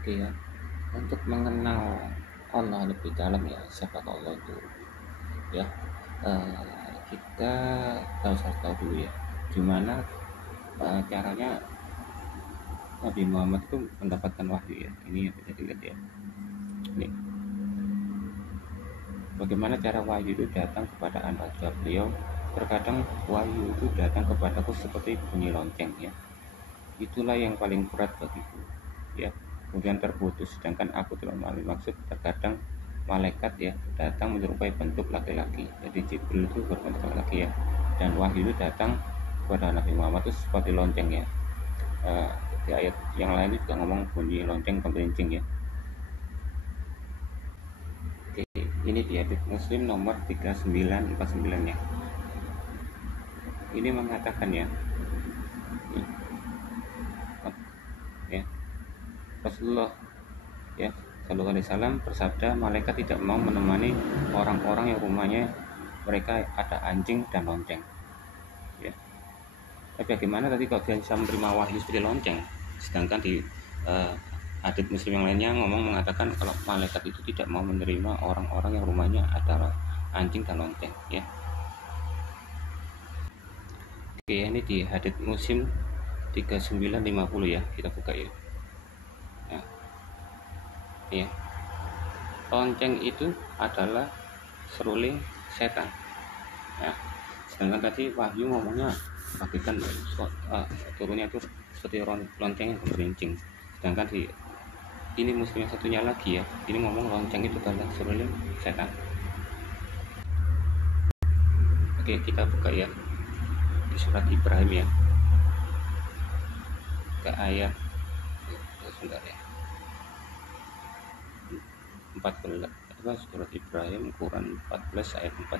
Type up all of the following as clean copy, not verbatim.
Oke ya, untuk mengenal Allah lebih dalam ya, siapa Allah itu ya. Kita harus tahu dulu ya, gimana caranya Nabi Muhammad itu mendapatkan wahyu ya. Ini yang bisa dilihat ya. Ini bagaimana cara wahyu itu datang kepada anda. Jawab beliau, terkadang wahyu itu datang kepadaku seperti bunyi lonceng ya. Itulah yang paling berat bagiku ya. Kemudian terputus, sedangkan aku tidak memahami maksud. Terkadang malaikat ya datang menyerupai bentuk laki-laki, jadi Jibril itu berbentuk laki-laki ya, dan wahyu itu datang kepada Nabi Muhammad itu seperti lonceng ya. Eh, di ayat yang lain itu juga ngomong bunyi lonceng pengerincing ya. Oke, ini di hadits Muslim nomor 3949 ya. Ini mengatakan ya, ya Rasulullah ya Shallallahu Alaihi Wasallam bersabda, malaikat tidak mau menemani orang-orang yang rumahnya mereka ada anjing dan lonceng ya. Tapi bagaimana tadi kalau dia bisa menerima wahyu seperti lonceng, sedangkan di hadits Muslim yang lainnya mengatakan kalau malaikat itu tidak mau menerima orang-orang yang rumahnya ada anjing dan lonceng ya. Oke, ini di hadits Muslim 3950 ya, kita buka ya. Nah, ya. Lonceng itu adalah seruling setan. Nah, sedangkan tadi wahyu ngomongnya bagikan turunnya itu seperti lonceng yang bergelincing. Sedangkan di ini Muslim yang satunya lagi ya, ini ngomong lonceng itu adalah seruling setan. Oke, kita buka ya di surat Ibrahim ya, ke ayat sebentar ya, 14 surat Ibrahim Quran 14 ayat 4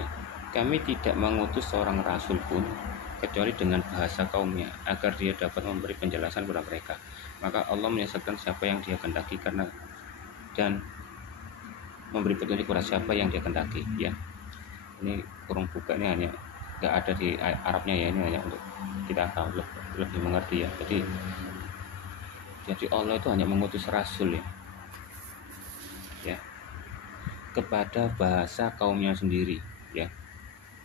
ya. Kami tidak mengutus seorang rasul pun kecuali dengan bahasa kaumnya agar dia dapat memberi penjelasan kepada mereka. Maka Allah menyesatkan siapa yang dia kehendaki karena dan memberi petunjuk kepada siapa yang dia kehendaki ya. Ini kurung buka, ini hanya nggak ada di Arabnya ya, ini hanya untuk kita tahu lebih mengerti ya. Jadi Allah itu hanya mengutus rasul ya kepada bahasa kaumnya sendiri ya.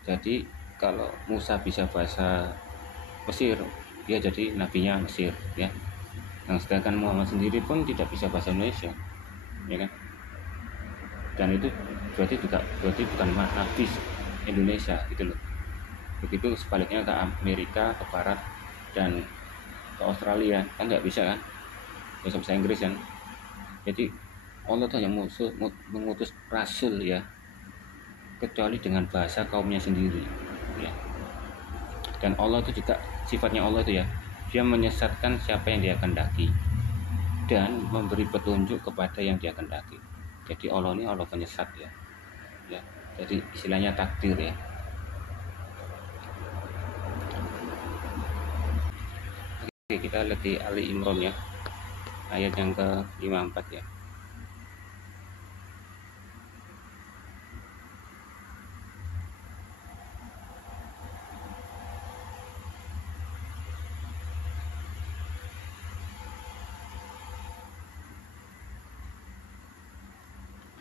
Jadi kalau Musa bisa bahasa Mesir, dia jadi nabinya Mesir ya. Nah, sedangkan Muhammad sendiri pun tidak bisa bahasa Indonesia ya kan. Dan itu berarti bukan nabi Indonesia gitu loh. Begitu sebaliknya ke Amerika, ke Barat, dan ke Australia kan nggak bisa kan, bisa bahasa Inggris kan. Jadi Allah hanya mengutus rasul ya kecuali dengan bahasa kaumnya sendiri ya. Dan Allah itu juga sifatnya Allah itu ya, dia menyesatkan siapa yang dia kehendaki dan memberi petunjuk kepada yang dia kehendaki. Jadi Allah ini Allah penyesat ya. Jadi istilahnya takdir ya. Oke, kita lihat di Ali Imran ya, ayat yang ke-54 ya.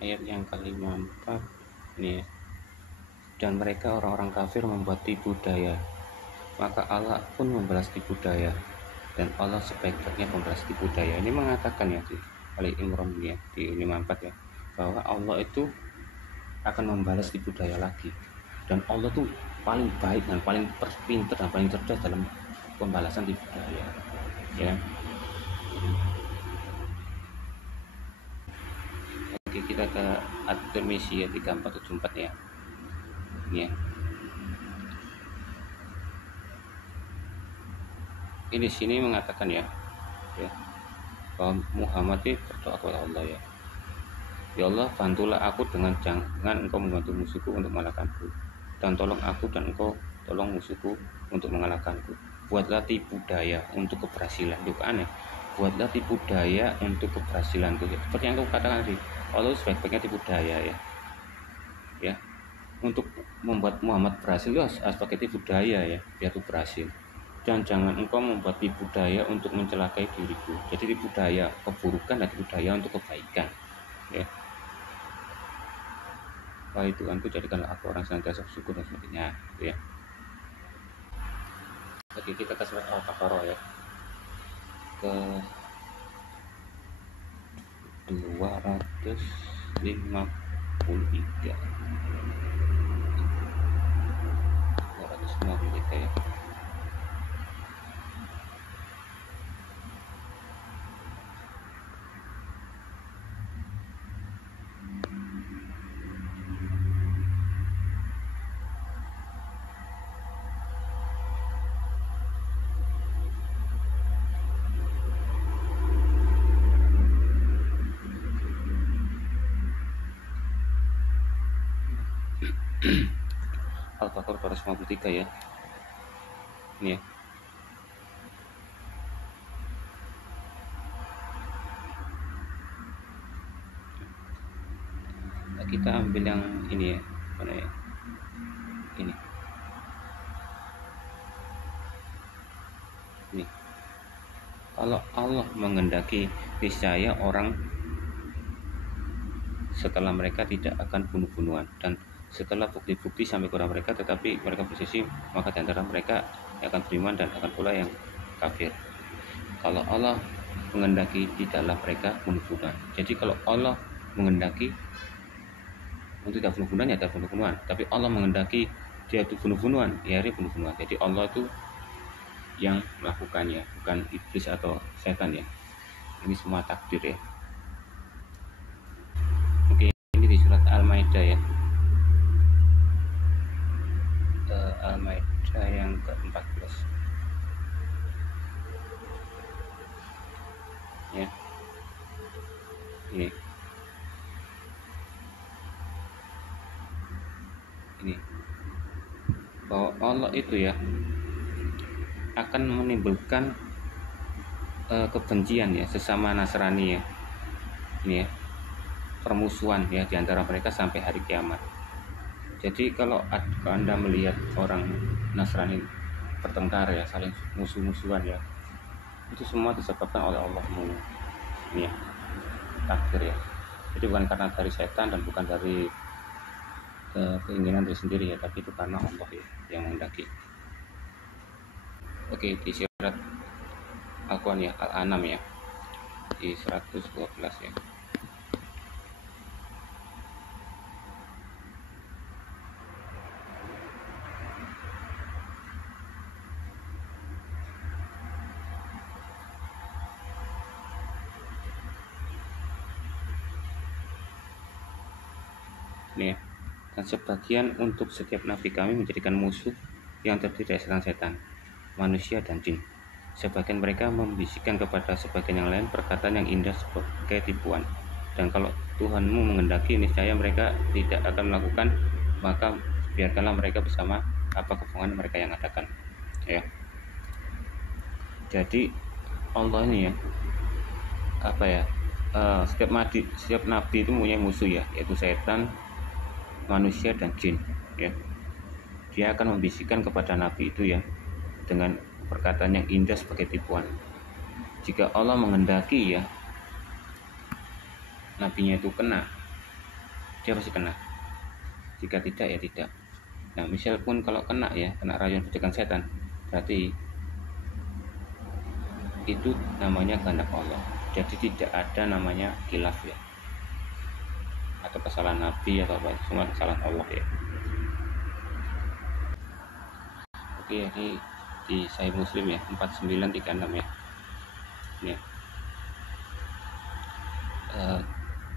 Ayat yang ke-54 ini ya. Dan mereka orang-orang kafir membuat tipu daya, maka Allah pun membalas tipu daya, dan Allah sebaik-baiknya membalas tipu daya. Ini mengatakan ya di Ali Imran ya, di 54 ya, bahwa Allah itu akan membalas tipu daya lagi, dan Allah tuh paling baik dan paling pintar dan paling cerdas dalam pembalasan tipu daya ya. Oke, kita ke At-Tirmizi ya, 3474 ya. Ini ya. Ini di sini mengatakan ya bahwa Muhammad itu berdoa kepada Allah ya. Ya Allah, bantulah aku dengan jangan engkau membantu musuhku untuk mengalahkanku, dan tolong aku dan engkau tolong musuhku untuk mengalahkanku. Buatlah tipu daya untuk keberhasilan. Itu aneh. Buatlah tipu daya untuk keberhasilanku. Seperti yang aku katakan tadi, Allah sebaik-baiknya tipu daya ya. Untuk membuat Muhammad berhasil itu harus pakai tipu daya ya, biar itu berhasil dan jangan engkau membuat tipu daya untuk mencelakai diriku. Jadi tipu daya keburukan dan tipu daya untuk kebaikan, ya. Wahai Tuhanku, jadikanlah aku orang senantiasa bersyukur dan sebagainya, gitu ya. Oke, kita ke surat Al-Baqarah ya, ke 253 ya. Al-Baqarah 253 ya. Ini ya. Nah, kita ambil yang ini ya. Mana ya? Ini. Ini. Kalau Allah mengendaki, niscaya orang setelah mereka tidak akan bunuh-bunuhan, dan setelah bukti-bukti sampai kepada mereka tetapi mereka bersisi, maka di antara mereka yang akan beriman dan akan pula yang kafir. Kalau Allah mengendaki, tidaklah mereka bunuh-bunuhan. Jadi kalau Allah mengendaki untuk tidak bunuh-bunuhan, ya tidak bunuh-bunuhan. Tapi Allah mengendaki dia itu bunuh-bunuhan, ya dia bunuh-bunuhan. Jadi Allah itu yang melakukannya, bukan iblis atau setan ya. Ini semua takdir ya. Oke, ini di surat Al-Maidah ya. Al-Maidah yang ke-14 ya. Ini bahwa Allah itu ya akan menimbulkan kebencian ya sesama Nasrani ya. Ini ya, permusuhan ya di antara mereka sampai hari kiamat. Jadi kalau Anda melihat orang Nasrani bertengkar ya, saling musuh-musuhan ya, itu semua disebabkan oleh Allah. Ini ya, takdir ya. Jadi bukan karena dari setan dan bukan dari keinginan diri sendiri ya, tapi itu karena Allah ya yang menghendaki. Oke, di surat Al-Quran ya, Al-An'am ya, di 112 ya. Ini ya. Dan sebagian untuk setiap nabi kami menjadikan musuh yang terdiri dari setan-setan, manusia dan jin. Sebagian mereka membisikkan kepada sebagian yang lain perkataan yang indah sebagai tipuan. Dan kalau Tuhanmu menghendaki, niscaya mereka tidak akan melakukan, maka biarkanlah mereka bersama apa kebohongan mereka yang adakan. Ya. Jadi Allah ini ya, apa ya? Setiap nabi itu punya musuh ya, yaitu setan, manusia dan jin ya. Dia akan membisikkan kepada nabi itu ya dengan perkataan yang indah sebagai tipuan. Jika Allah menghendaki ya nabinya itu kena, dia pasti kena. Jika tidak ya tidak. Nah, misal pun kalau kena ya, kena rayuan bisikan setan, berarti itu namanya kehendak Allah. Jadi tidak ada namanya khilaf ya, atau kesalahan nabi atau apa, semua kesalahan Allah ya. Oke, ini di Sahih Muslim ya, 4936 ya.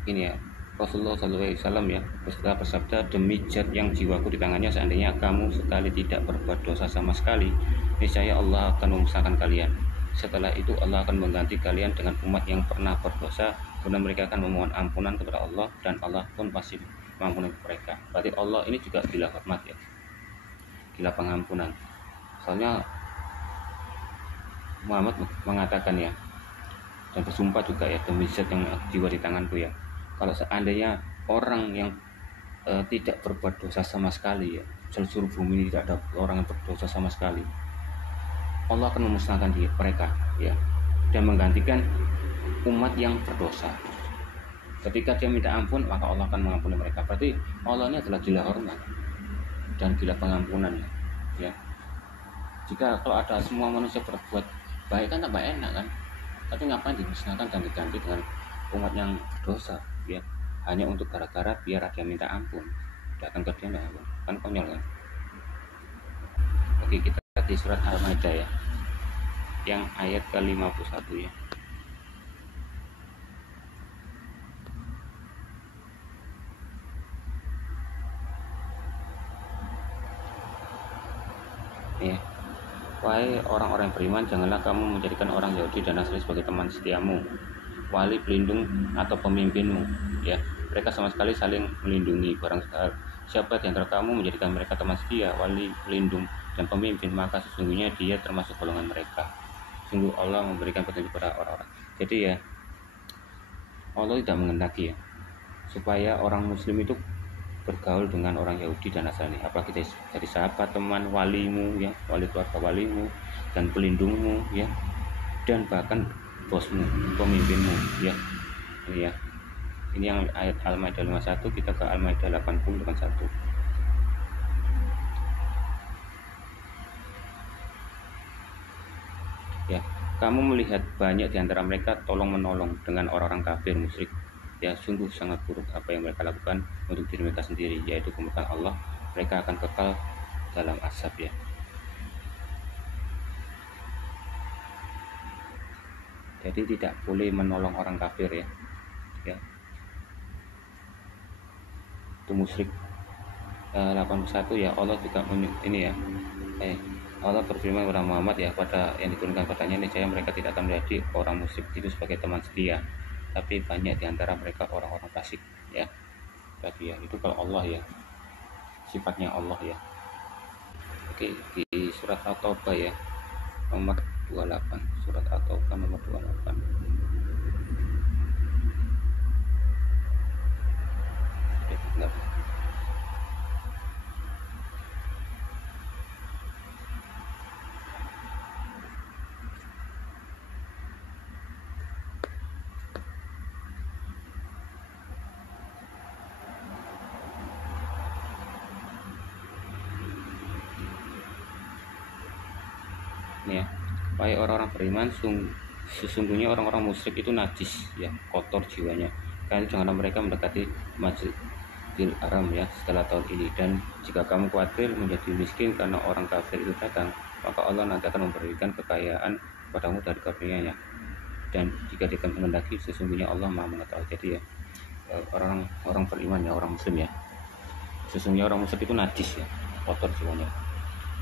Ini ya, Rasulullah SAW ya bersabda, demi zat yang jiwaku di tangannya, seandainya kamu sekali tidak berbuat dosa sama sekali, niscaya Allah akan memusnahkan kalian. Setelah itu Allah akan mengganti kalian dengan umat yang pernah berdosa, karena mereka akan memohon ampunan kepada Allah, dan Allah pun pasti mengampuni mereka. Berarti Allah ini juga gila hormat ya, gila pengampunan. Soalnya Muhammad mengatakan ya, dan bersumpah juga ya, demi zat yang jiwa di tanganku ya, kalau seandainya orang yang tidak berbuat dosa sama sekali ya, seluruh bumi ini tidak ada orang yang berdosa sama sekali, Allah akan memusnahkan mereka, ya, dan menggantikan umat yang berdosa. Ketika dia minta ampun, maka Allah akan mengampuni mereka. Berarti Allah ini adalah gila hormat dan gila pengampunan, ya. Jika kalau ada semua manusia berbuat baik kan tambah enak kan, tapi ngapain dimusnahkan dan diganti dengan umat yang berdosa, ya, hanya untuk gara-gara biar ada yang minta ampun, datang ke dia minta ampun, kan konyol kan. Oke, kita di surat Al-Maidah ya, yang ayat ke-51 ya. Ya. Wahai orang-orang yang beriman, janganlah kamu menjadikan orang Yahudi dan Nasrani sebagai teman setiamu, wali pelindung atau pemimpinmu, ya. Mereka sama sekali saling melindungi. Barang siapa di antara kamu menjadikan mereka teman setia, wali pelindung dan pemimpin, maka sesungguhnya dia termasuk golongan mereka. Sungguh Allah memberikan petunjuk kepada orang-orang. Jadi ya, Allah tidak mengendaki ya supaya orang Muslim itu bergaul dengan orang Yahudi dan Nasrani, apalagi jadi sahabat, teman, walimu, ya, wali keluarga walimu dan pelindungmu, ya, dan bahkan bosmu, pemimpinmu, ya. Ini ya, ini yang ayat Al-Maidah 51, kita ke Al-Maidah 81. Ya, kamu melihat banyak di antara mereka tolong menolong dengan orang-orang kafir musyrik. Ya, sungguh sangat buruk apa yang mereka lakukan untuk diri mereka sendiri, yaitu kemurkaan Allah. Mereka akan kekal dalam azab, ya. Jadi tidak boleh menolong orang kafir, ya. Ya. Itu musyrik. 81 ya, Allah juga ini ya. Allah berfirman kepada Muhammad ya, pada yang diturunkan padanya, niscaya mereka tidak akan menjadi orang musyrik itu sebagai teman setia, tapi banyak di antara mereka orang-orang fasik, ya. Tadi ya, itu kalau Allah ya, sifatnya Allah ya. Oke, di surat At-Taubah ya, nomor 28, surat At-Taubah nomor 28. Bentar. Ini ya, wahai orang-orang beriman, sesungguhnya orang-orang musyrik itu najis ya, kotor jiwanya. Kalian janganlah mereka mendekati Masjidil Haram ya setelah tahun ini, dan jika kamu khawatir menjadi miskin karena orang kafir itu datang, maka Allah nanti akan memberikan kekayaan kepadamu dari karunia-Nya, dan jika dia menghendaki, sesungguhnya Allah Maha mengetahui. Jadi ya, orang beriman ya, orang muslim ya, sesungguhnya orang musyrik itu najis ya, kotor jiwanya.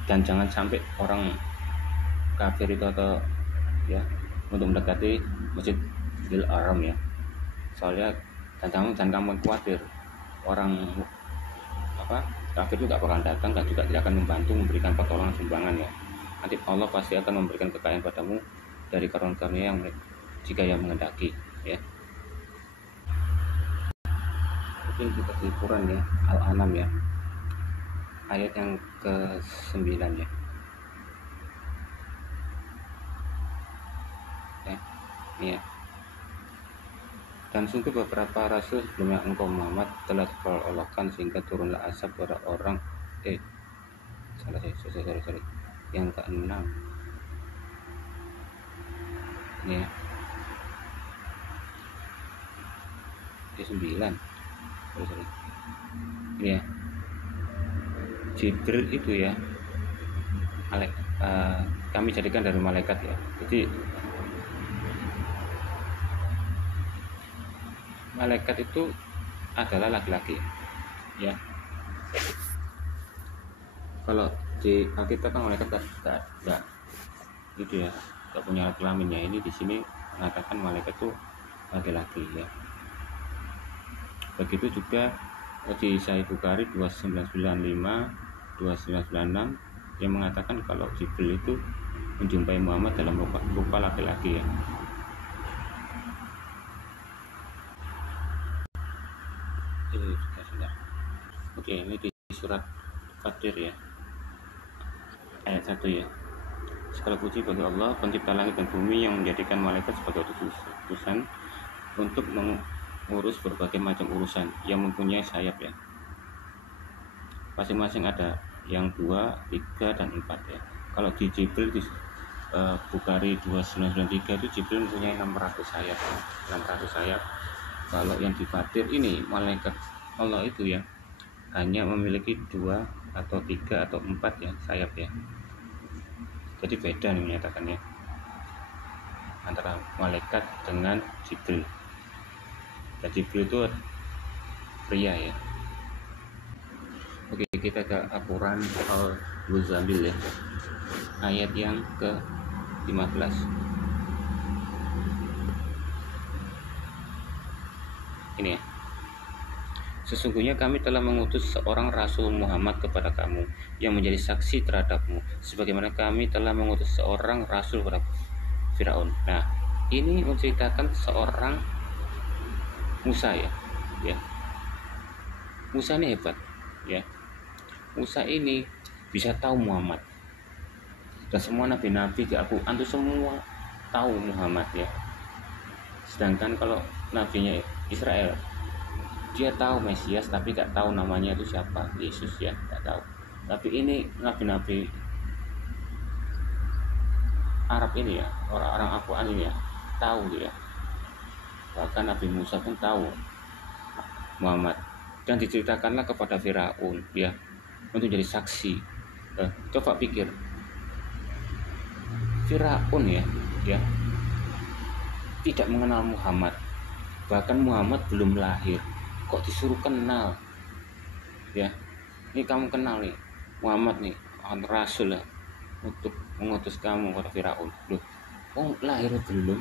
Dan jangan sampai orang kafir itu atau ya untuk mendekati Masjidil Haram ya, soalnya dan kamu khawatir orang kafir itu gak bakalan datang dan juga tidak akan membantu memberikan pertolongan sumbangan ya. Nanti Allah pasti akan memberikan kekayaan padamu dari karunia yang jika yang menghendaki ya. Mungkin kita di Quran ya, Al-An'am ya, ayat yang ke-9 ya. Ya. Dan sungguh beberapa rasul sebelumnya engkau Muhammad telah diperolokkan sehingga turunlah asap pada orang sorry yang ke-6 ini ya, ke-9 sorry ini ya, Jibril itu ya kami jadikan dari malaikat ya. Jadi malaikat itu adalah laki-laki ya. Kalau di Alkitab kan malaikat tidak gitu ya, tidak punya kelaminnya. Ini di sini mengatakan malaikat itu laki-laki ya. Begitu juga di Sahih Bukhari 2995 2996 yang mengatakan kalau Jibril itu menjumpai Muhammad dalam rupa laki-laki ya. Oke, ini di surat Fatir ya, ayat 1 ya. Segala puji bagi Allah, pencipta langit dan bumi, yang menjadikan malaikat sebagai utusan untuk mengurus berbagai macam urusan, yang mempunyai sayap ya. Masing-masing ada yang 2, 3, dan 4 ya. Kalau di Jibril di Bukhari 2993 itu Jibril mempunyai 600 sayap ya. 600 sayap. Kalau yang di Fatir ini malaikat Allah itu ya hanya memiliki 2 atau 3 atau 4 ya sayap ya. Jadi beda nih menyatakannya antara malaikat dengan Jibril. Dan Jibril itu pria ya. Oke, kita ke Al-Quran Al-Muzammil ya, ayat yang ke-15. Ini ya. Sesungguhnya kami telah mengutus seorang Rasul Muhammad kepada kamu yang menjadi saksi terhadapmu, sebagaimana kami telah mengutus seorang Rasul kepada Firaun. Nah, ini menceritakan seorang Musa ya. Musa ini hebat ya. Musa ini bisa tahu Muhammad. Dan semua nabi-nabi di Al-Quran itu semua tahu Muhammad ya. Sedangkan kalau nabinya Israel, dia tahu Mesias tapi gak tahu namanya itu siapa, Yesus ya, gak tahu. Tapi ini nabi-nabi Arab ini ya, orang-orang Al-Quran ini ya, tahu dia. Bahkan Nabi Musa pun tahu Muhammad. Dan diceritakanlah kepada Firaun ya, untuk jadi saksi. Coba pikir, Firaun ya tidak mengenal Muhammad, bahkan Muhammad belum lahir, kok disuruh kenal ya. Ini kamu kenal nih Muhammad nih, Rasul ya, untuk mengutus kamu kepada Firaun. Loh, lahir belum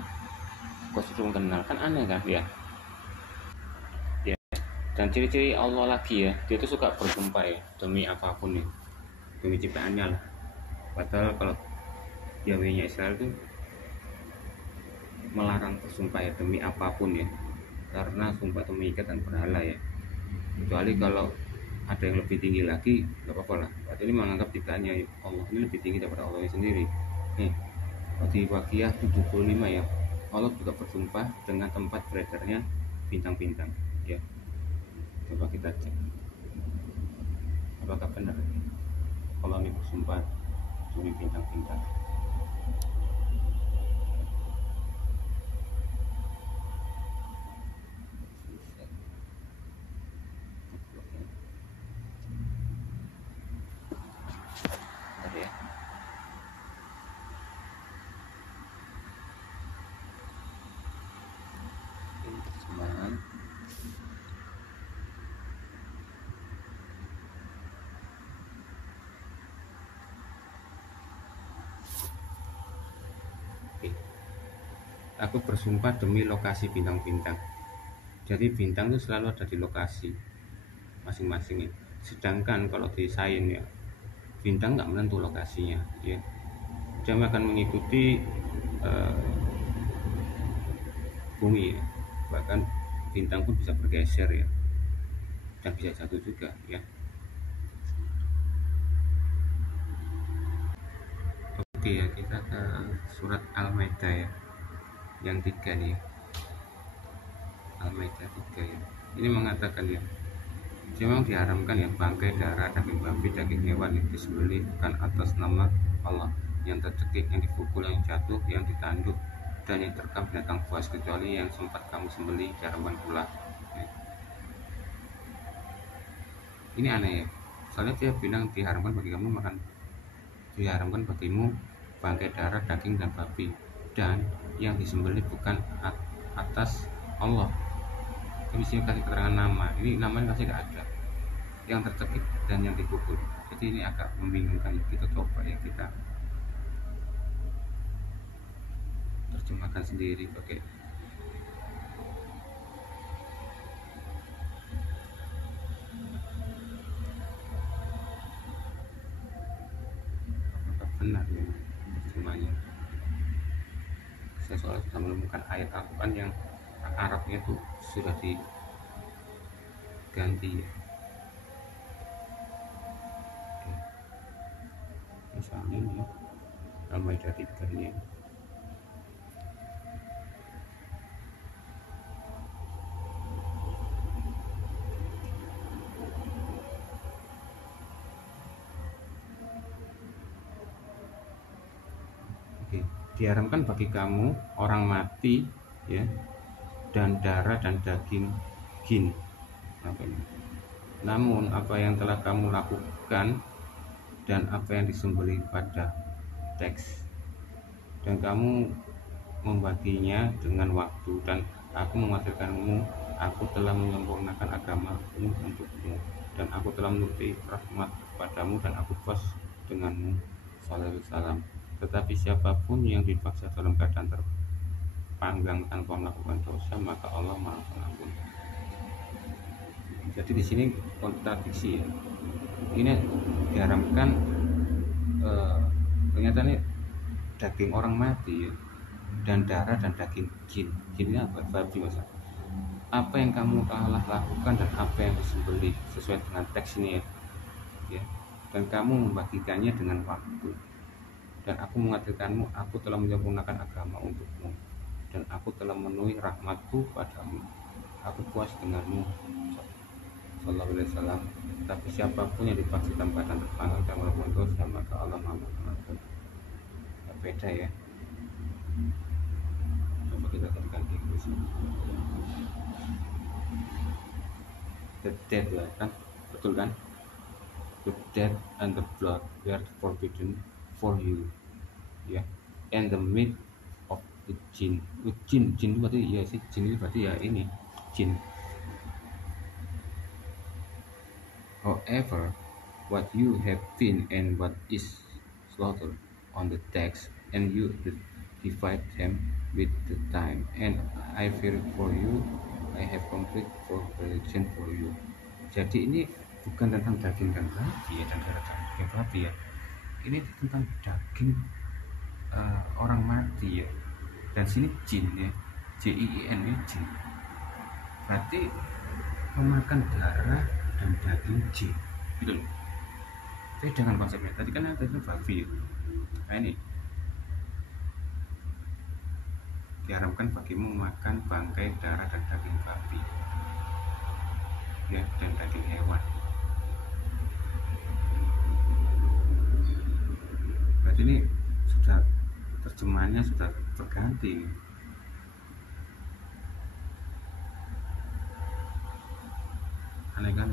kok suruh kenal, kan aneh kan ya. Dan ciri-ciri Allah lagi ya, dia itu suka bersumpah ya, demi apapun ya, demi ciptaannya lah. Padahal kalau Yahweh-nya Israel itu melarang bersumpah ya demi apapun ya, karena sumpah itu mengikat dan berhala ya. Kecuali kalau ada yang lebih tinggi lagi, nggak apa-apa lah. Berarti ini menganggap ciptaannya Allah ini lebih tinggi daripada Allah sendiri. Nih, di Waqiah 75 ya, Allah juga bersumpah dengan tempat beredarnya bintang-bintang ya. Coba kita cek apakah benar kalau ini bersumpah demi bintang-bintang. Ya. Ini terjemahan. Aku bersumpah demi lokasi bintang-bintang. Jadi bintang itu selalu ada di lokasi masing-masing ya. Sedangkan kalau di sains ya, bintang nggak menentu lokasinya ya. Dia akan mengikuti bumi ya. Bahkan bintang pun bisa bergeser ya, dan bisa jatuh juga ya. Oke ya, kita ke surat Al-Maidah ya, yang 3 nih ya. Al-Maidah 3 ya. Ini mengatakan ya, memang diharamkan ya bangkai, darah, daging babi, daging hewan yang disembelih bukan atas nama Allah, yang tercekik, yang dipukul, yang jatuh, yang ditanduk, dan yang terkam binatang buas, kecuali yang sempat kamu sembelih jarawan pula ya. Ini aneh ya, soalnya dia bilang diharamkan bagi kamu makan, diharamkan bagimu bangkai, darah, daging, dan babi, dan yang disembelih bukan atas Allah. Tapi sini kasih keterangan nama, ini namanya kasih gak ada, yang tercekik dan yang dipukul. Jadi ini agak membingungkan. Kita coba ya, kita terjemahkan sendiri pakai apakah benar ya terjemahnya. Saya soalnya sudah menemukan ayat Al-Quran yang Arabnya itu sudah diganti ya. Misalnya ini Al-Maidah 3 ini. Oke, diharamkan bagi kamu orang mati ya, dan darah dan daging jin. Namun apa yang telah kamu lakukan dan apa yang disembelih pada teks, dan kamu membaginya dengan waktu, dan aku mengatakanmu, aku telah menyempurnakan agamamu untukmu, dan aku telah menuruti rahmat padamu, dan aku puas denganmu. Salam. Tetapi siapapun yang dipaksa dalam keadaan terpanggang tanpa melakukan dosa, maka Allah Maha Pengampun. Jadi di sini kontradiksi ya. Ini diharamkan ternyata ini daging orang mati ya, dan darah dan daging jin. Jinnya apa? Babi masa. Apa yang kamu telah lakukan dan apa yang disembelih sesuai dengan teks ini ya. Dan kamu membagikannya dengan waktu. Dan aku mengatakanmu, aku telah menyempurnakan agama untukmu, dan aku telah memenuhi rahmatku padamu. Aku puas denganmu. Sallallahu alaihi wasallam. Tapi siapapun yang dipaksa tanpa dan terpanggang dan melakukan dosa, maka Allah Maha Pengampun. Beda ya. Coba kita katakan di Inggris. The dead ya kan, betul kan? The dead and the blood were forbidden for you, ya. And the meat of the jinn. Jin itu berarti ya sih, jin itu berarti ya ini jin. However, what you have seen and what is slaughtered on the text, and you divide them with the time, and I fear for you, I have complete provision for you. Jadi ini bukan tentang daging dan babi ya, dan darah daging babi ya. Ini tentang daging orang mati ya. Dan sini jin ya, JIN ini jin. Berarti memakan darah dan daging jin gitu loh. Jadi dengan konsepnya tadi kan ada itu babi ya. Nah ini diharamkan bagimu makan bangkai, darah dan daging babi ya, dan daging hewan. Berarti ini sudah terjemahannya sudah berganti. Aneh kan?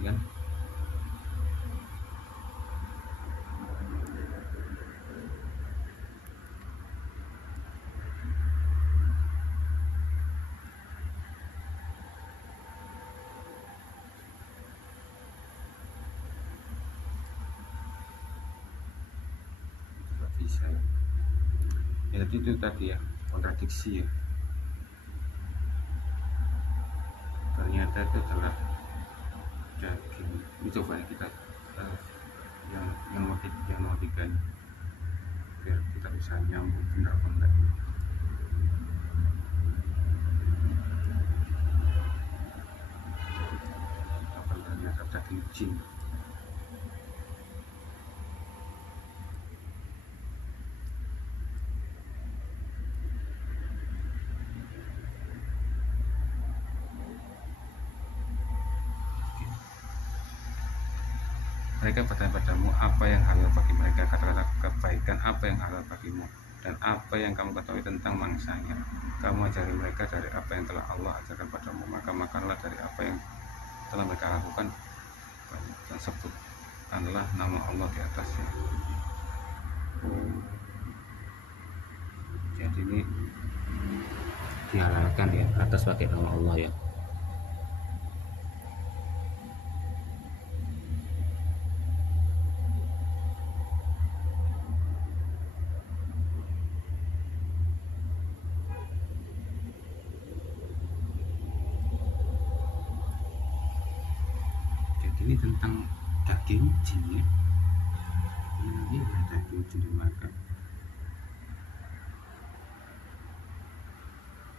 Bisa ya, jadi itu tadi ya, kontradiksi ya. Ternyata itu adalah daging. Ini coba ya kita yang nomor 3 ini, biar kita bisa nyambung benar apa enggak. Apa ternyata daging jin. Mereka bertanya padamu, apa yang halal bagi mereka? Kata-kata kebaikan, apa yang halal bagimu? Dan apa yang kamu ketahui tentang mangsanya? Kamu ajari mereka dari apa yang telah Allah ajarkan padamu. Maka makanlah dari apa yang telah mereka lakukan, dan sebutkanlah nama Allah di atasnya. Jadi ini dihalalkan ya, atas pakai nama Allah ya. Ini tentang daging jin ya. Ini daging jin dimakan.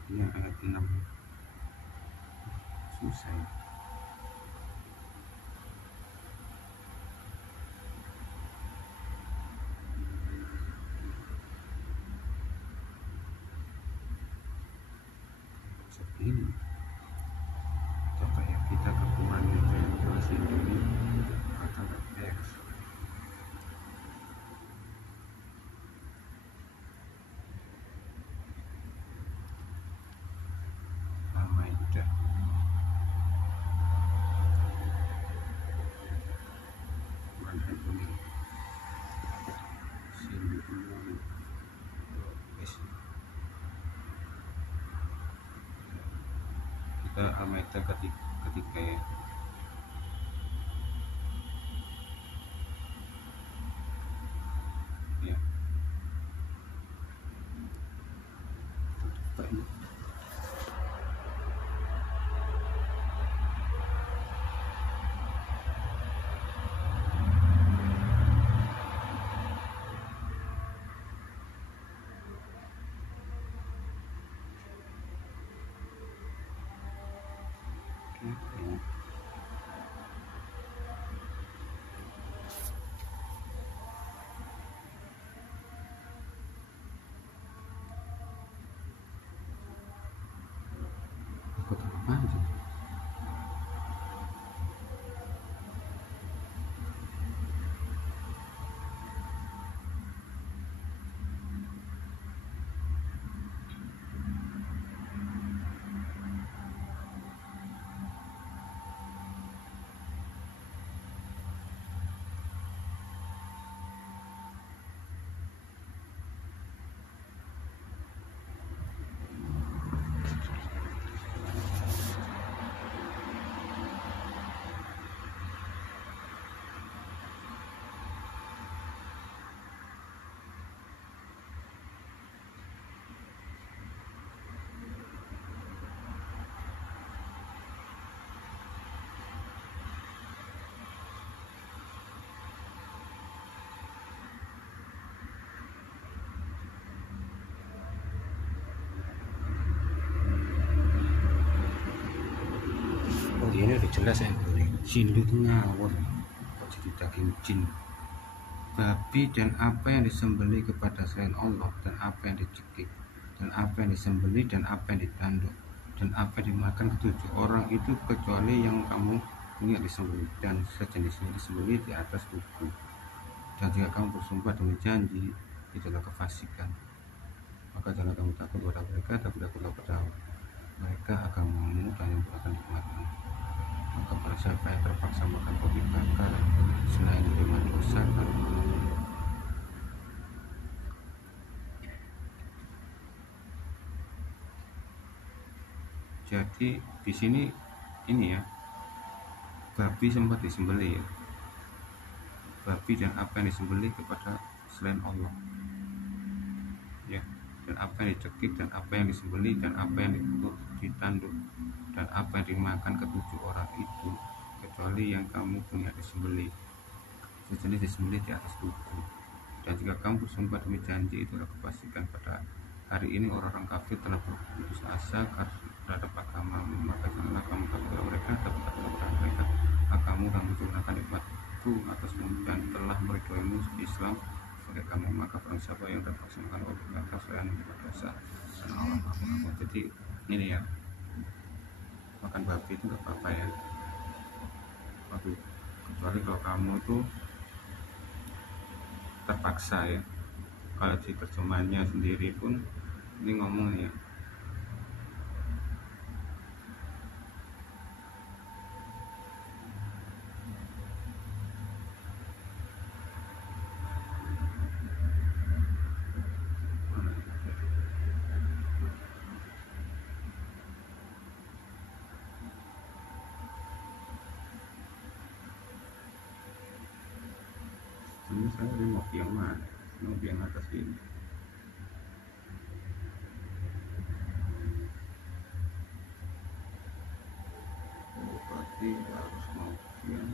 Ini ayat 6. Susah ya. ini coba ya kita ke Humanitarian sini atau X Al-Maidah mana ini sini dulu guys, kita Al-Maidah ketiga ya. Ya, coba ini. Oke. Aku tak apa aja. Oh ini udah jelas ya, jin itu ngawur kok jadi daging jin. Babi dan apa yang disembelih kepada selain Allah, dan apa yang dicekik, dan apa yang disembelih, dan apa yang ditanduk, dan apa yang dimakan ketujuh orang itu, kecuali yang kamu punya disembelih dan sejenisnya disembelih di atas tubuh. Dan jika kamu bersumpah demi janji, itulah kefasikan. Maka jangan kamu takut pada mereka, tapi takutlah pada mereka agamamu dan yang akan nikmatmu. Maka pada siapa yang terpaksa makan roti bakar selain menerima dosa karena jadi di sini ini ya, babi sempat disembelih ya, babi dan apa yang disembelih kepada selain Allah ya, dan apa yang dicekik, dan apa yang disembelih, dan apa yang ditanduk, dan apa yang dimakan ketujuh orang itu, kecuali yang kamu punya disembelih, sejenis disembelih di atas tubuh. Dan jika kamu bersumpah demi janji, itulah kepastikan pada hari ini orang-orang kafir telah berputus asa terhadap agamamu. Maka janganlah kamu takut kepada mereka, tapi takutlah kepada mereka agamamu dan mencurahkan nikmatku atasmu dan telah meridhoimu Islam sebagai kamu. Maka barang siapa yang terpaksa makan roti bakar selain menerima dosa, dan Allah Maha Pengampun. Jadi ini ya, makan babi itu nggak apa-apa ya, tapi kecuali kalau kamu itu terpaksa ya. Kalau di terjemahannya sendiri pun ini ngomongnya ini saya mau yang mana, mau yang atas ini. Berarti harus mau yang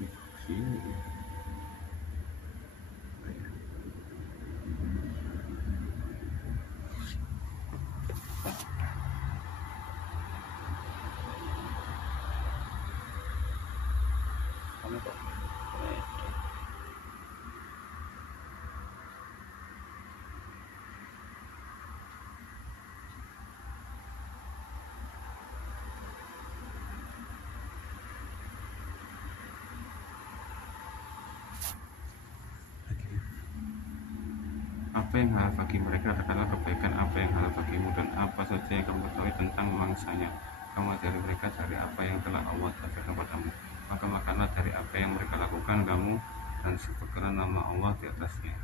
di sini ya. Kamu kok apa yang halal bagi mereka katakanlah kebaikan apa yang halal bagimu, dan apa saja yang kamu ketahui tentang mangsanya kamu ajari mereka dari apa yang telah Allah ajarkan padamu, maka makanlah dari apa yang mereka lakukan kamu, dan sebutkanlah nama Allah di atasnya.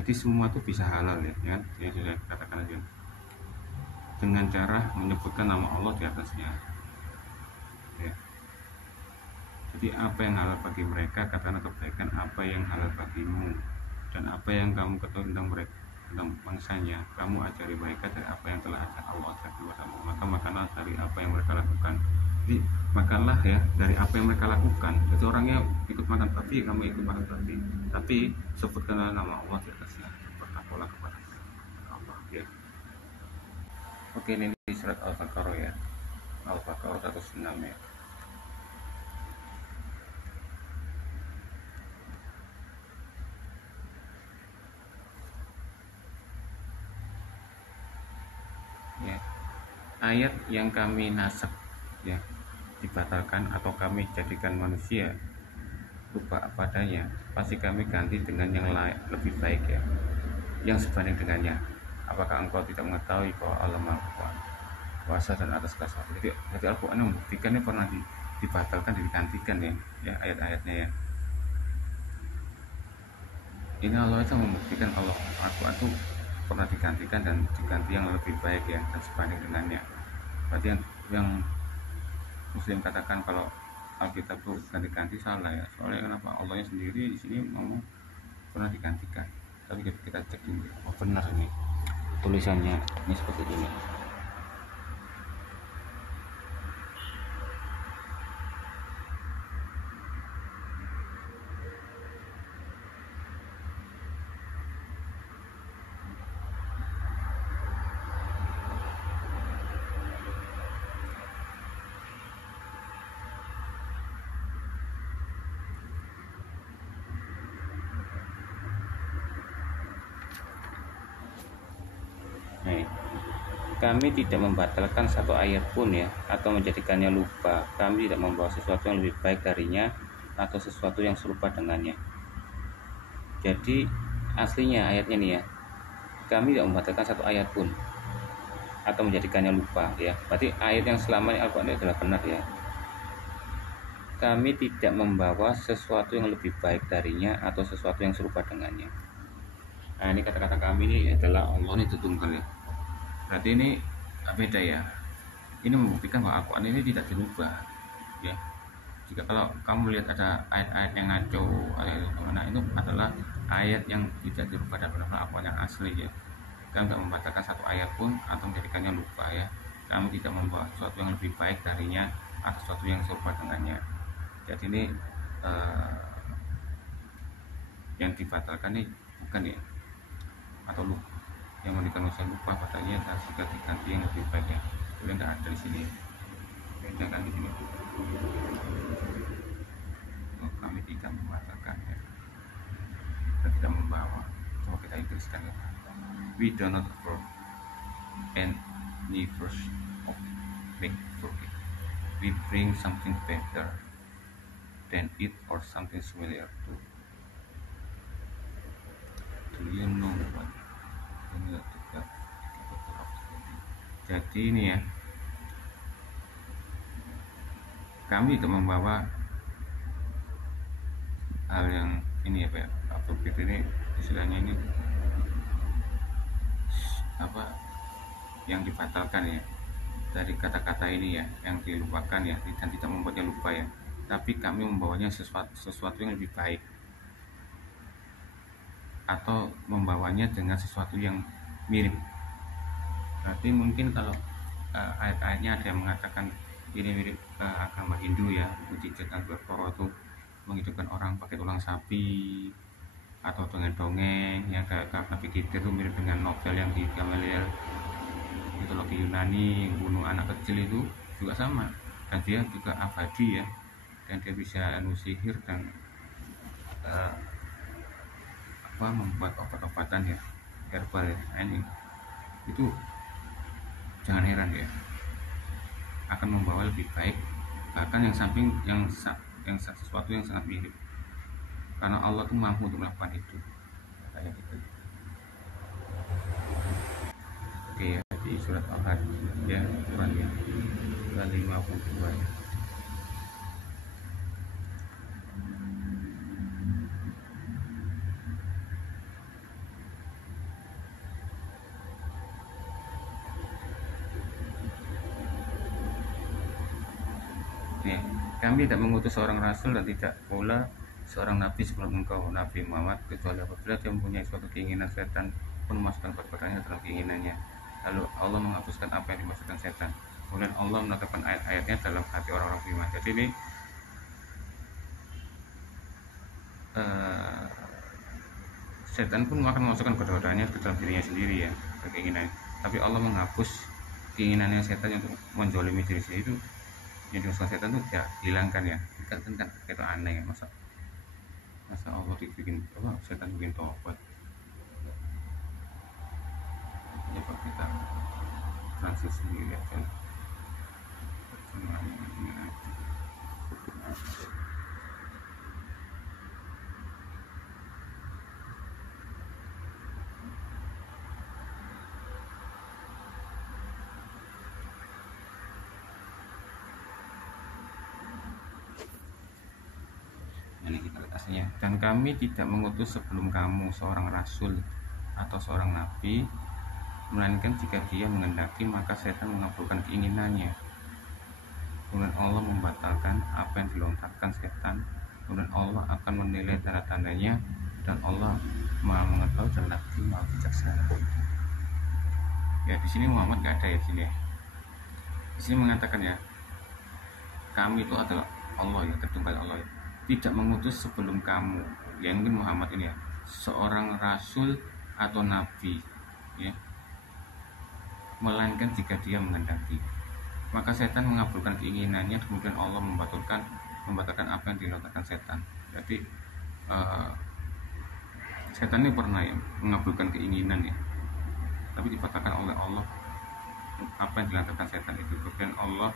Jadi semua itu bisa halal ya, ya sudah katakan aja dengan cara menyebutkan nama Allah di atasnya ya. Jadi apa yang halal bagi mereka katakanlah kebaikan apa yang halal bagimu, dan apa yang kamu ketahui tentang mereka tentang bangsanya kamu ajari mereka dari apa yang telah ajar Allah ajarkan kepadamu, maka makanlah dari apa yang mereka lakukan. Jadi makanlah ya dari apa yang mereka lakukan. Jadi orangnya ikut makan babi, kamu ikut makan babi, tapi sebutkanlah nama Allah di atasnya, bertakwalah kepada Allah ya. Oke, ini di surat Al-Baqarah ya, Al-Baqarah 106 ya. Ya, ayat yang kami nasab ya dibatalkan atau kami jadikan manusia lupa padanya, pasti kami ganti dengan yang lain lebih baik ya, yang sebanding dengannya. Apakah engkau tidak mengetahui bahwa Allah Maha Kuasa dan atas kasar? Jadi Al-Quran membuktikan ini pernah dibatalkan dan digantikan ya ayat-ayatnya ya. Ini Allah itu membuktikan kalau Al-Quran itu pernah digantikan dan diganti yang lebih baik ya, dan sebanding dengannya. Berarti yang Muslim katakan kalau Alkitab itu ganti-ganti salah ya. Soalnya kenapa? Allahnya sendiri di sini ngomong pernah digantikan. Tapi kita cek ini, oh benar ini tulisannya ini seperti ini. Kami tidak membatalkan satu ayat pun ya, atau menjadikannya lupa. Kami tidak membawa sesuatu yang lebih baik darinya atau sesuatu yang serupa dengannya. Jadi aslinya ayatnya nih ya, kami tidak membatalkan satu ayat pun atau menjadikannya lupa ya. Berarti ayat yang selama ini Al-Quran adalah benar ya. Kami tidak membawa sesuatu yang lebih baik darinya atau sesuatu yang serupa dengannya. Nah, ini kata-kata kami ini adalah Allah ini tunggal ya. Berarti ini beda ya. Ini membuktikan bahwa Al-Quran ini tidak dirubah ya. Jika kalau kamu lihat ada ayat-ayat yang ngaco, ayat itu adalah ayat yang tidak dirubah dan benar-benar Al-Quran yang asli ya. Kami tidak membatalkan satu ayat pun atau menjadikannya lupa ya. Kami tidak membawa sesuatu yang lebih baik darinya atau sesuatu yang serupa dengannya. Jadi ini yang dibatalkan ini bukan ya, atau lupa, yang memberikan usaha lupa padanya dan jika diganti yang lebih baik ya. Boleh nggak ada di sini, jangan di sini. Kami tidak membatalkan ya, kita tidak membawa. Coba kita inggriskan ya. We do not approve and never make forget. We bring something better than it or something similar to. Do you know what? Jadi ini ya, kami tidak membawa hal yang ini ya Pak, apa ini istilahnya ini apa yang dibatalkan ya dari kata-kata ini ya, yang dilupakan ya, dan tidak membuatnya lupa ya, tapi kami membawanya sesuatu yang lebih baik atau membawanya dengan sesuatu yang mirip. Berarti mungkin kalau ayat-ayatnya ada yang mengatakan ini mirip agama Hindu ya, mujizat Al-Baqarah itu menghidupkan orang pakai tulang sapi, atau dongeng-dongeng yang kayak Nabi Khidir itu mirip dengan novel yang di Gamaliel, mitologi Yunani, bunuh anak kecil itu juga sama, dan dia juga abadi ya, dan dia bisa sihir dan membuat obat-obatan ya, herbal ya. Ini itu jangan heran ya, akan membawa lebih baik, bahkan yang sesuatu yang sangat mirip, karena Allah itu mampu untuk melakukan itu. kayak gitu. Oke ya, di surat Al-Hajj ya, Quran yang ke-52 ya. Ya, kami tidak mengutus seorang rasul dan tidak pula seorang nabi sebelum engkau Nabi Muhammad, kecuali apabila dia mempunyai suatu keinginan, setan pun memasukkan perbuatannya dalam keinginannya, lalu Allah menghapuskan apa yang dimaksudkan setan. Kemudian Allah menetapkan ayat-ayatnya dalam hati orang-orang beriman. Jadi ini setan pun akan memasukkan perbuatannya ke dalam dirinya sendiri ya, keinginan. Tapi Allah menghapus keinginannya setan untuk menjolimi diri sendiri itu, yang dimaksudkan setan itu ya hilangkan ya. Kan itu aneh ya, masa Allah dibikin apa, setan bikin tobat. Coba kita translate sendiri aja. Ini kita lihat aslinya. Dan kami tidak mengutus sebelum kamu seorang rasul atau seorang nabi, melainkan jika dia menghendaki maka setan mengabulkan keinginannya. Kemudian Allah membatalkan apa yang dilontarkan setan. Kemudian Allah akan menilai tanda-tandanya, dan Allah Maha Mengetahui dan lagi Maha Bijaksana. Ya, di sini Muhammad nggak ada ya, di sini. Di sini mengatakan ya, kami itu adalah Allah ya, tertunggal Allah ya. Tidak mengutus sebelum kamu, yang mungkin Muhammad ini ya, seorang rasul atau nabi ya, melainkan jika dia menghendaki. Maka setan mengabulkan keinginannya, kemudian Allah membatalkan apa yang dilontarkan setan. Jadi setan ini pernah ya mengabulkan keinginan ya, tapi dibatalkan oleh Allah apa yang dilontarkan setan itu. Kemudian Allah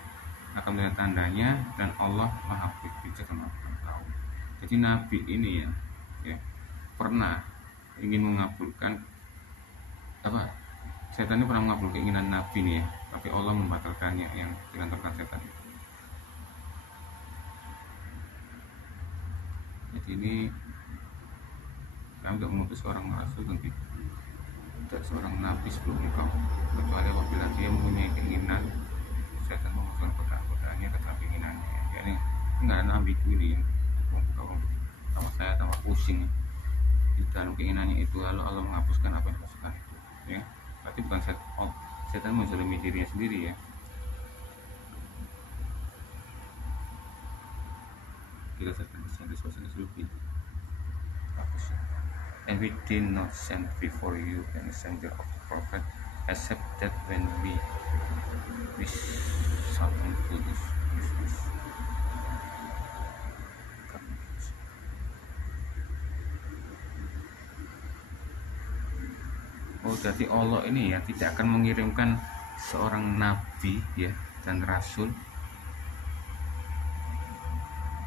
akan melihat tandanya, dan Allah Maha Bijak dan Maha Tahu. Jadi Nabi ini ya pernah ingin mengabulkan apa, setan ini pernah mengabulkan keinginan Nabi nih ya, tapi Allah membatalkannya yang dilontarkan setan itu. Jadi ini kami tidak mengutus seorang rasul dan tidak seorang nabi sebelum engkau, kecuali apabila dia mempunyai keinginan, setan memasukkan kotak-kotaknya ke dalam keinginannya. Ya, ini nggak ada nabi ini sama saya tambah pusing di dalam keinginannya itu, lalu Allah menghapuskan apa yang dimasukkan itu ya. Berarti bukan setan menzalimi dirinya sendiri ya. Kita setan lebih bagus. And we did not send before you any messenger of the prophet, except that when we something to this. Oh, jadi Allah ini ya tidak akan mengirimkan seorang nabi ya dan rasul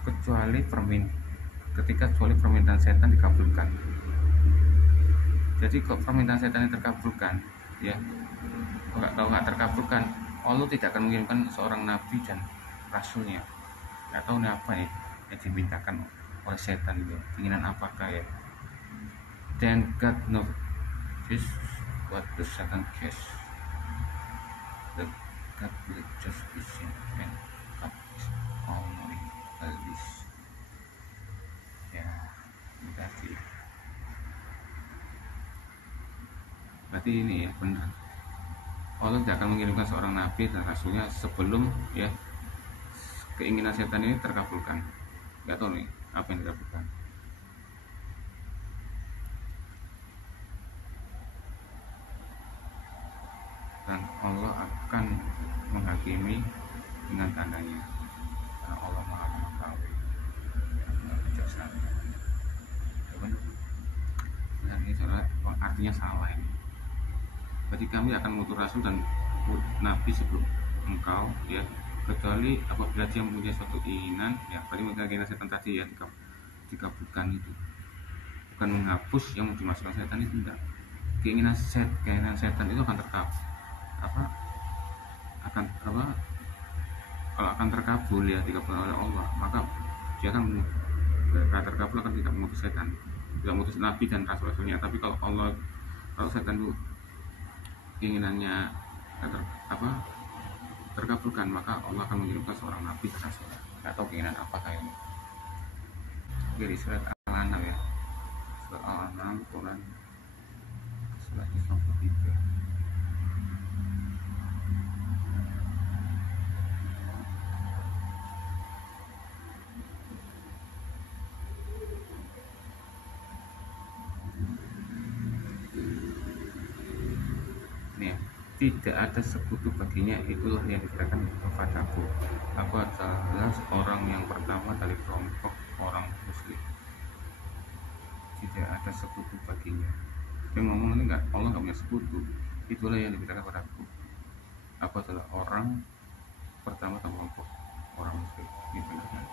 kecuali permintaan setan dikabulkan. Jadi kok permintaan setan yang terkabulkan ya, kalau nggak terkabulkan, Allah tidak akan mengirimkan seorang nabi dan rasulnya. Nggak tahu nih apa nih yang dimintakan oleh setan ya, keinginan apakah ya. Then God knows what the second case, the God will just be seen, and God is all knowing all this. Ya, berarti ini ya benar, Allah tidak akan mengirimkan seorang nabi dan rasulnya sebelum ya keinginan setan ini terkabulkan. Nggak tahu nih apa yang dikabulkan. Dan Allah akan menghakimi dengan tandanya, karena Allah Maha Mengetahui dan Bijaksana. Nah, ini artinya salah ini. Berarti kami akan mengutus rasul dan nabi sebelum engkau ya, kecuali apabila dia mempunyai suatu keinginan ya, berarti keinginan setan tadi ya dikabulkan itu bukan menghapus yang dimasukkan setan itu enggak. Keinginan setan itu akan kalau akan terkabul ya dikabul oleh Allah, maka dia akan terkabul, akan tidak mengutus setan, tidak mengutus nabi dan rasul-rasulnya. Tapi kalau setan itu keinginannya terkabulkan, maka Allah akan mengirimkan seorang nabi dan rasul. Nggak tahu keinginan apa kayaknya. Dari surat Al-An'am ya, surat Al-An'am Quran surat 93. Tidak ada sekutu baginya, itulah yang dikatakan kepadaku, aku adalah orang yang pertama dari kelompok orang muslim. Tidak ada sekutu baginya. Dia ngomong ini enggak, Allah nggak punya sekutu, itulah yang dikatakan kepadaku, aku adalah orang pertama dari kelompok orang muslim. Ini benar kan?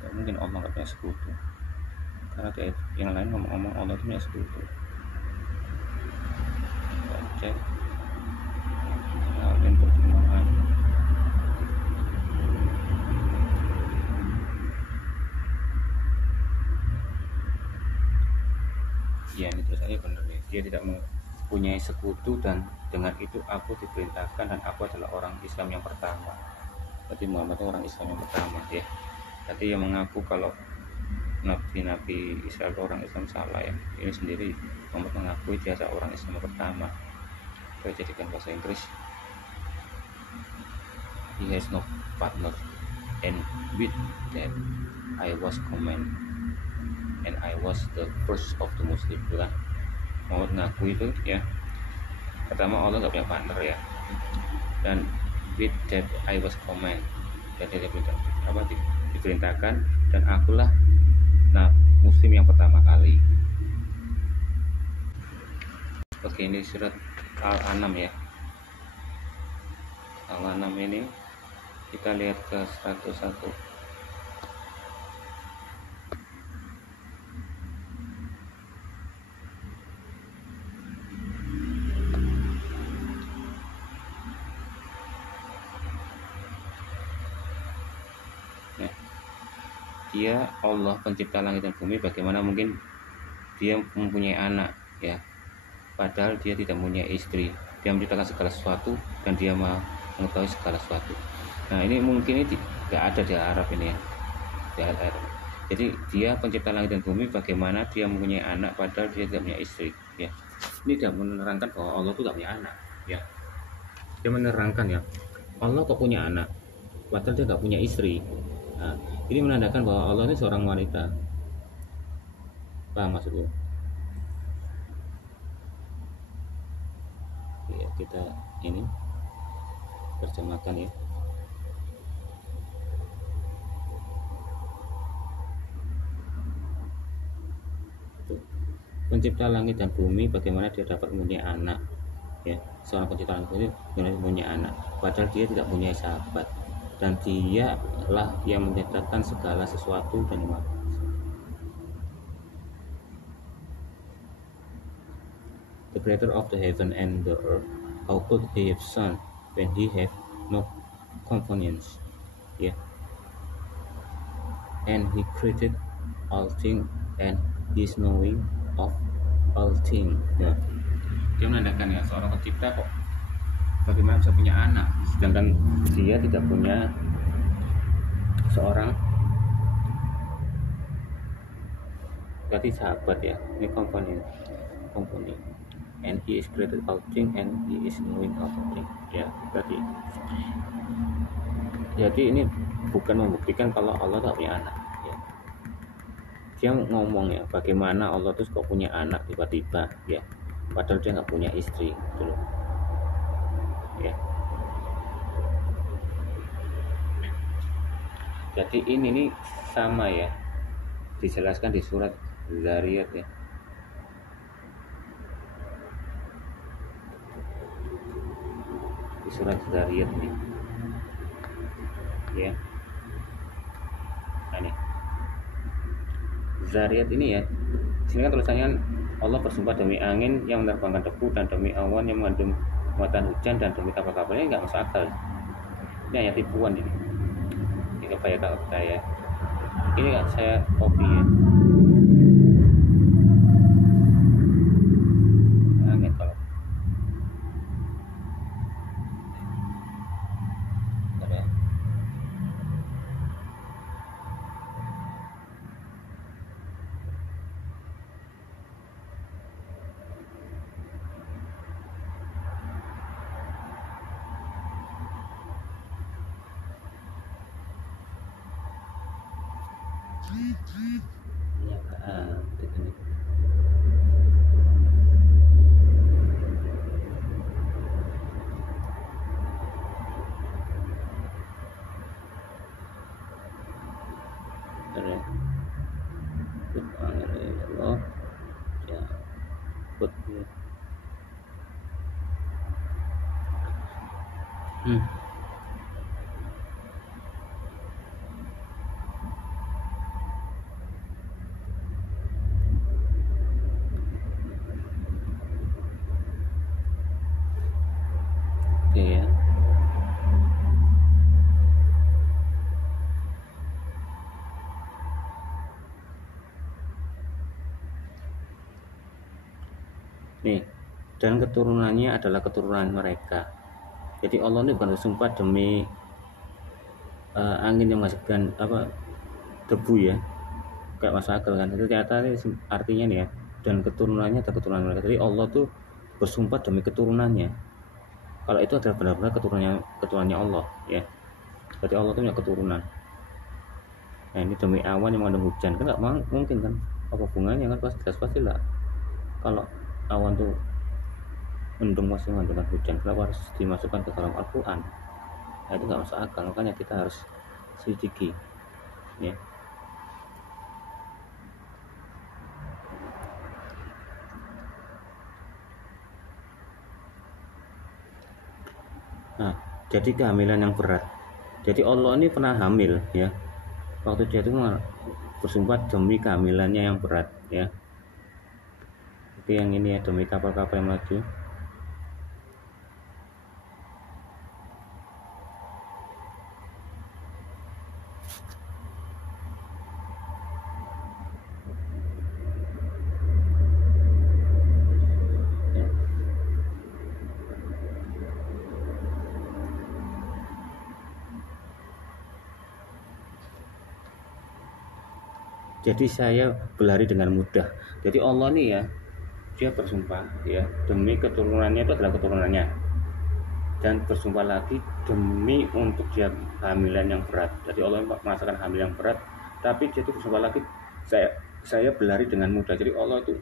Tidak mungkin Allah nggak punya sekutu, karena yang lain ngomong-ngomong Allah itu punya sekutu. Cek kalian pertimbangan ya, ini terus aja benar ya, dia tidak mempunyai sekutu dan dengan itu aku diperintahkan dan aku adalah orang Islam yang pertama. Berarti Muhammad itu orang Islam yang pertama ya. Jadi yang mengaku kalau nabi-nabi Israel itu orang Islam salah ya. Ini sendiri Muhammad mengakui dia adalah orang Islam yang pertama. Saya jadikan bahasa Inggris. He has no partner, and with that I was command, and I was the first of the Muslim. Kan? Muhammad mengakui itu ya. Pertama Allah nggak punya partner ya. Dan with that I was command. Jadi diperintahkan dan akulah Muslim yang pertama kali. Oke, ini surat Al-An'am ya. Al-An'am ini kita lihat ke 101. Dia Allah pencipta langit dan bumi, bagaimana mungkin dia mempunyai anak ya, padahal dia tidak mempunyai istri. Dia menciptakan segala sesuatu dan dia mengetahui segala sesuatu. Nah ini mungkin ini tidak ada di Arab ini ya, di Arab. Jadi dia pencipta langit dan bumi, bagaimana dia mempunyai anak padahal dia tidak punya istri ya. Ini tidak menerangkan bahwa Allah itu tidak punya anak ya. Dia menerangkan ya, Allah kok punya anak padahal dia tidak punya istri. Nah, ini menandakan bahwa Allah ini seorang wanita. Paham maksudku? Ya, kita ini terjemahkan ya. Pencipta langit dan bumi, bagaimana dia dapat mempunyai anak ya. Seorang pencipta langit dan bumi mempunyai anak padahal dia tidak punya sahabat, dan dialah yang menciptakan segala sesuatu dan the creator of the heaven and the earth. How could he have son when he have no companions? Yeah. And he created all things and he is knowing of all things. Ya. Dia menandakan ya, seorang pencipta kok bagaimana bisa punya anak sedangkan dia tidak punya seorang berarti sahabat ya. Ini company, and he is created all things and he is knowing all things ya. Berarti jadi ini bukan membuktikan kalau Allah tak punya anak ya. Dia ngomong ya, bagaimana Allah tuh kok punya anak tiba-tiba ya, padahal dia nggak punya istri gitu loh ya. Jadi ini nih sama ya, dijelaskan di surat Zariyat ya. Di surat Zariyat nih ya. Nah, ini Zariyat ini ya, sini kan tulisannya Allah bersumpah demi angin yang menerbangkan debu dan demi awan yang mengandung muatan hujan dan demi kapal-kapal. Ini nggak masuk akal. Ini hanya tipuan ini kebanyakan saya. Ini kan saya copy ya. Angin kalau ada. Ini agak ini. Ada. Allah ya betul. Oke ya. Nih, dan keturunannya adalah keturunan mereka. Jadi Allah ini bukan bersumpah demi angin yang menghasilkan debu ya, kayak masuk akal kan. Itu ternyata ini artinya nih ya, dan keturunannya adalah keturunan mereka. Jadi Allah tuh bersumpah demi keturunannya. Kalau itu adalah benar-benar keturunannya Allah ya. Berarti Allah tuh punya keturunan. Nah ini demi awan yang mengandung hujan, kan nggak mungkin kan? Apa hubungannya kan? Pasti lah. Kalau awan tuh mendung masih mengandungkan hujan, kenapa harus dimasukkan ke dalam Al-Quran? Nah, itu nggak masuk akal, makanya kita harus selidiki ya. Nah, jadi kehamilan yang berat. Jadi Allah ini pernah hamil ya. Waktu dia itu bersumpah demi kehamilannya yang berat ya. Jadi yang ini ya, demi kapal-kapal yang maju. Jadi saya berlari dengan mudah. Jadi Allah nih ya, dia bersumpah ya demi keturunannya, itu adalah keturunannya, dan bersumpah lagi demi untuk dia kehamilan yang berat. Jadi Allah merasakan hamil yang berat, tapi dia itu bersumpah lagi, saya berlari dengan mudah. Jadi Allah itu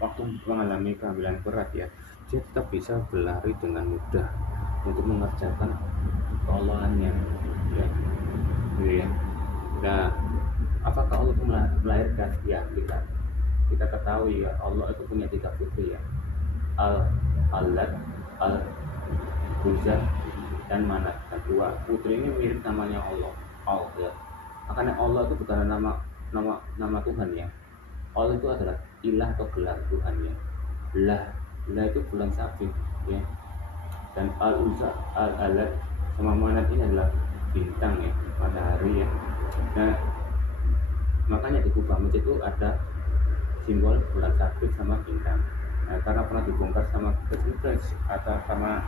waktu mengalami kehamilan berat ya, dia tetap bisa berlari dengan mudah untuk mengerjakan keallahannya ya. Ya. Nah, apakah Allah itu melahirkan? Ya, kita ketahui ya, Allah itu punya 3 putri ya, Al-Alad, Al-Huzan, dan Manat. Dan 2 putri ini mirip namanya Allah ya. Makanya Allah itu bukan nama Tuhan ya. Allah itu adalah ilah atau gelar Tuhan ya. Lah itu bulan sabit ya. Dan Al-Uzza, Al-Alad sama Manat ini adalah bintang ya, matahari ya. Nah, makanya di Kubah Masjid itu ada simbol bulan sabit sama bintang. Nah, karena pernah dibongkar sama Kecil atau sama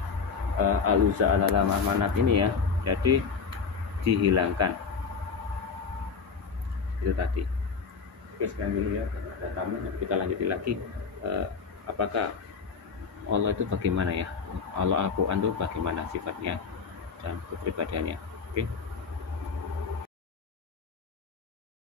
Al-Uzza Al-Alama Manat ini ya, jadi dihilangkan. Itu tadi. Oke, sekian dulu ya, ada tamu. Kita lanjutin lagi. Apakah Allah itu bagaimana ya? Allah Al-Quran itu bagaimana sifatnya dan kepribadiannya? Oke.